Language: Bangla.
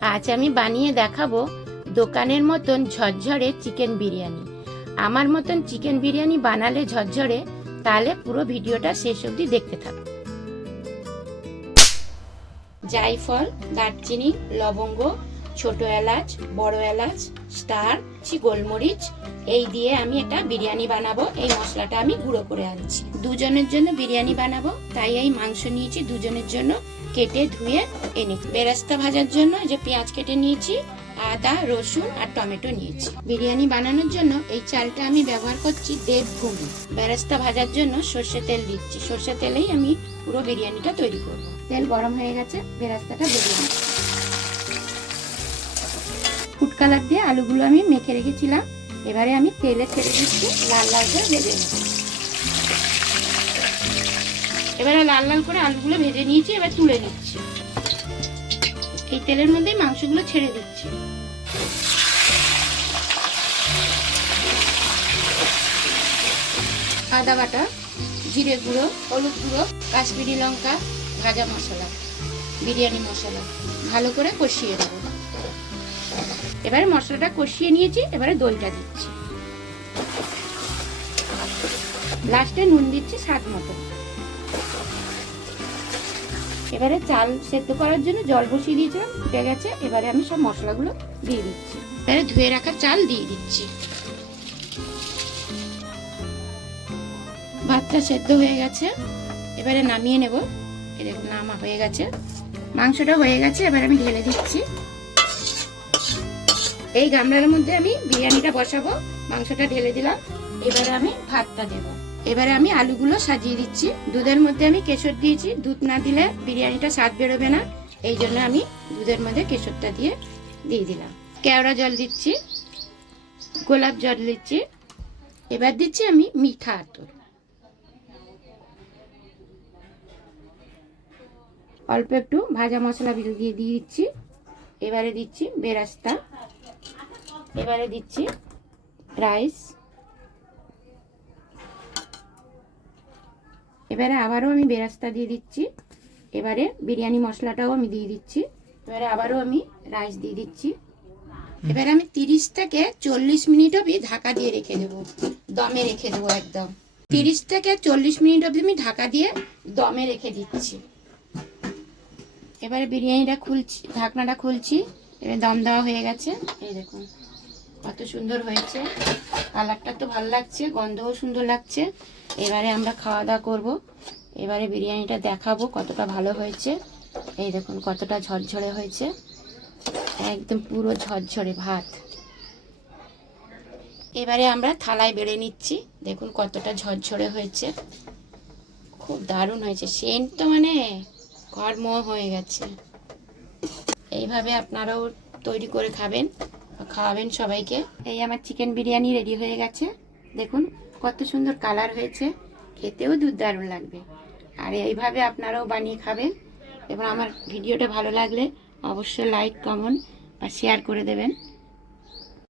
আজ আমি বানিয়ে দেখাবো দোকানের মতন ঝরঝরে চিকেন বিরিয়ানি। আমার মতন চিকেন বিরিয়ানি বানালে ঝরঝরে, তাহলে পুরো ভিডিওটা শেষ অবধি দেখতে থাকো। জায়ফল, দারচিনি, লবঙ্গ, ছোট এলাচ, বড় এলাচ, স্টার, গোলমরিচ, এই দিয়ে আমি একটা বিরিয়ানি বানাবো। এই মশলাটা আমি গুঁড়ো করে আনছি। দুজনের জন্য বিরিয়ানি বানাবো, তাই এই মাংস নিয়েছি দুজনের জন্য, কেটে ধুয়ে এনে বেরেস্তা ভাজার জন্য যে পেঁয়াজ কেটে নিয়েছি, আদা, রসুন আর টমেটো নিয়েছি। বিরিয়ানি বানানোর জন্য এই চালটা আমি ব্যবহার করছি দেবভূমি। বেরেস্তা ভাজার জন্য সর্ষে তেল দিচ্ছি। সর্ষে তেলেই আমি পুরো বিরিয়ানিটা তৈরি করব। তেল গরম হয়ে গেছে, বেরেস্তাটা ভেজে নিচ্ছি। ফুড কালার দিয়ে আলুগুলো আমি মেখে রেখেছিলাম, এবারে আমি তেলে ছেড়ে দিচ্ছি, লাল লাল করে ভেজে নেব। এবারে লাল লাল করে আলুগুলো ভেজে নিয়েছি, এবার তুলে নিচ্ছি। এই তেলের মধ্যে মাংসগুলো ছেড়ে দিচ্ছি। আদা বাটা, জিরে গুঁড়ো, হলুদ গুঁড়ো, কাশ্মীরি লঙ্কা, ভাজা মশলা, বিরিয়ানি মশলা ভালো করে কষিয়ে দেবো। এবারে মশলাটা কষিয়ে নিয়েছি, এবারে দইটা দিচ্ছি। লাস্টে নুন দিচ্ছি স্বাদ মতো। এবারে চাল সেদ্ধ করার জন্য জল বসিয়ে দিয়েছিলাম, ফুটে গেছে। এবারে আমি সব মশলাগুলো দিয়ে দিচ্ছি। এবারে ধুয়ে রাখা চাল দিয়ে দিচ্ছি। ভাতটা সেদ্ধ হয়ে গেছে, এবারে নামিয়ে নেব। এই দেখুন নামা হয়ে গেছে, মাংসটা হয়ে গেছে। এবারে আমি ঢেলে দিচ্ছি। এই গামলার মধ্যে আমি বিরিয়ানিটা বসাবো। মাংসটা ঢেলে দিলাম, এবারে আমি ভাতটা দেব। এবারে আমি আলুগুলো সাজিয়ে দিচ্ছি। দুধের মধ্যে আমি কেশর দিয়েছি, দুধ না দিলে বিরিয়ানিটা স্বাদ বেরোবে না, এই জন্য আমি দুধের মধ্যে কেশরটা দিয়ে দিলাম। কেওড়া জল দিচ্ছি, গোলাপ জল দিচ্ছি। এবার দিচ্ছি আমি মিঠা আতর, অল্প একটু ভাজা মশলা দিয়ে দিচ্ছি। এবারে দিচ্ছি বেরেস্তা, এবারে দিচ্ছি রাইস। এবারে আবারও আমি বেরেস্তা দিয়ে দিচ্ছি। এবারে বিরিয়ানি মশলাটাও আমি দিয়ে দিচ্ছি। এবারে আবারও আমি রাইস দিয়ে দিচ্ছি। এবারে আমি 30 থেকে 40 মিনিট অবধি ঢাকা দিয়ে রেখে দেবো, দমে রেখে দেবো একদম। 30 থেকে 40 মিনিট অবধি আমি ঢাকা দিয়ে দমে রেখে দিচ্ছি। এবারে বিরিয়ানিটা খুলছি, ঢাকনাটা খুলছি। এবার দম দেওয়া হয়ে গেছে। এই দেখুন কত সুন্দর হয়েছে, কালারটা তো ভালো লাগছে, গন্ধও সুন্দর লাগছে। এবারে আমরা খাওয়া দাওয়া করবো। এবারে বিরিয়ানিটা দেখাবো কতটা ভালো হয়েছে। এই দেখুন কতটা ঝরঝরে হয়েছে, একদম পুরো ঝরঝরে ভাত। এবারে আমরা থালায় বেড়ে নিচ্ছি। দেখুন কতটা ঝরঝরে হয়েছে, খুব দারুণ হয়েছে। সেন্ট তো মানে কর্ম হয়ে গেছে। এইভাবে আপনারাও তৈরি করে খাবেন, খাওয়াবেন সবাইকে। এই আমার চিকেন বিরিয়ানি রেডি হয়ে গেছে। দেখুন কত সুন্দর কালার হয়েছে, খেতেও দুর্দারুণ লাগবে। আর এইভাবে আপনারাও বানিয়ে খাবেন। এবং আমার ভিডিওটা ভালো লাগলে অবশ্যই লাইক, কমেন্ট আর শেয়ার করে দেবেন।